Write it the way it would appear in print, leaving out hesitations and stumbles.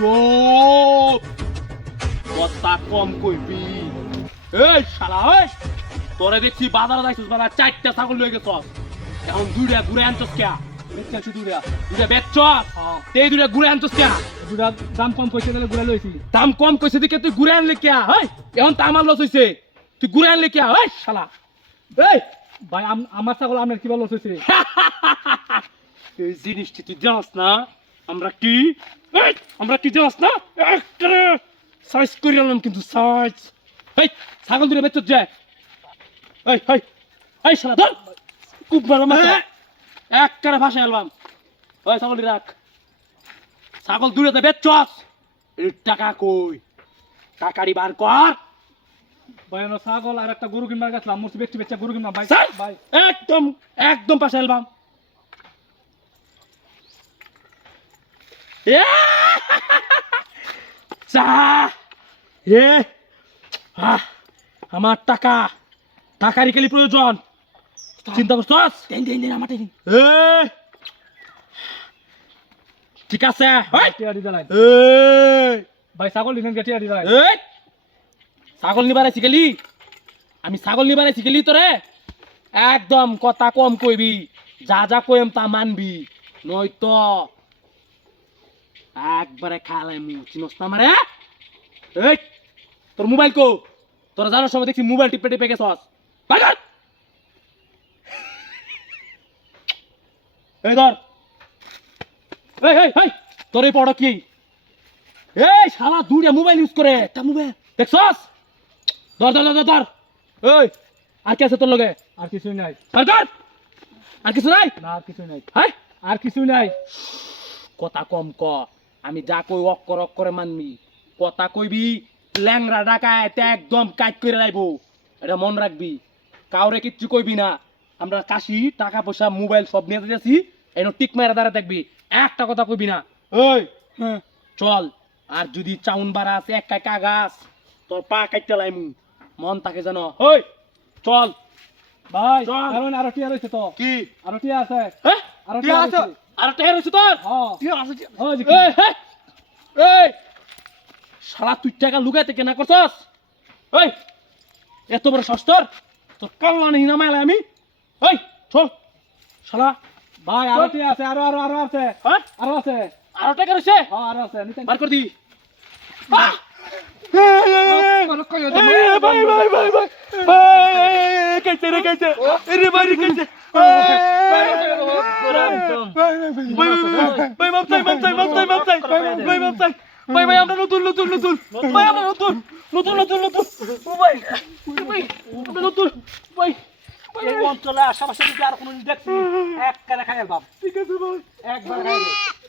চুপ কথা কম কইবি এই শালা ওই তোরে দেখছি বাজারে যাইছিস বাবা চারটা ছাগল লয়ে গেছস এখন দুইটা ঘুরে আনছস কে বেচছস দুইটা বেচছস এই দুইটা ঘুরে আনছস কে দুইটা দাম কম কইছে বলে ঘুরে লইছি দাম কম কইছে দিকে তুই ঘুরে আনলি কে এই এখন তো আমার লস হইছে তুই ঘুরে আনলি কে এই শালা এই ভাই আমার ছাগল আপনার কি ভালো লস হইছে এই জিনিসটি তুই জানাস না আমরা কি জানাস না একবারে সাইজ করিলাম কিন্তু সাইজ এই ছাগল দুটো বেচছস যায় এই শালা ধর খুব বড় মাছ এক করে ভাষা অ্যালবাম ওই ছাগলটি রাখ ছাগল দূরেতে বেচছস এর টাকা কই টাকাড়ি বার কর ভাই না ছাগল আর একটা গরু কিনবার গেছিলাম মুরসি বেচতে বেচতে গরু কিনলাম ভাই ভাই একদম পাশে অ্যালবাম আমার টাকারই খালি প্রয়োজন চিন্তা করছস ঠিক আছে ভাই ছাগল ছাগল নিবার শিখেলি আমি ছাগল নিবার শিখেলি তোরে একদম কথা কম কইবি যা যা কইম তা মানবি নয়তো একবারে খালাইমু চিনস না মারে এই তোর মোবাইল কো তোরা জানার সময় দেখছি মোবাইল টিপে টিপে গেছস বাগান এই ধর এই তোর এই পড়ো কি এই শালা দুইটা মোবাইল ইউজ করে একটা মোবাইল দেখছস ধর এই আর কি আছে তোর লগে আর কিছুই নাই ধর আর কিছু নাই না আর কিছুই নাই হ্যাঁ আর কিছুই নাই কথা কম ক আমি যা কই অক্ষরে মানবি কথা কইবি ল্যাংরা ডাকায় একদম কাট করে রাখবো এটা মন রাখবি কাউরে কিচ্ছু কইবি না আমরা কাশি টাকা পয়সা মোবাইল সব নিয়ে যাচ্ছি এনে টিক মারা দাঁড়া থাকবি একটা কথা কইবি না ওই চল আর যদি চাউন বাড়া আছে এক কাগাজ তোর পা কাটতে লাইমু মন তাকে জানো ওই চল ভাই কারণ আরো টিয়া রইছে তো কি আরো টিয়া আছে হ্যাঁ আরো টিয়া আছে আরো টিয়া রইছে তোর হ্যাঁ টিয়া আছে এই শালা তুই টাকা লুকাইতে কেনা করছস এই এত বড় সস্তর তোর কাল্লা নেই নামাইলে আমি এই চল শালা ভাই আরো টিয়া আছে আরো আছে হ্যাঁ আরো আছে আরো টাকা রইছে হ্যাঁ আরো আছে বার কর দি আমরা নতুন অঞ্চলে আশেপাশে আর কোন দেখছি এক কানে খাই ঠিক আছে ভাই একবার খাই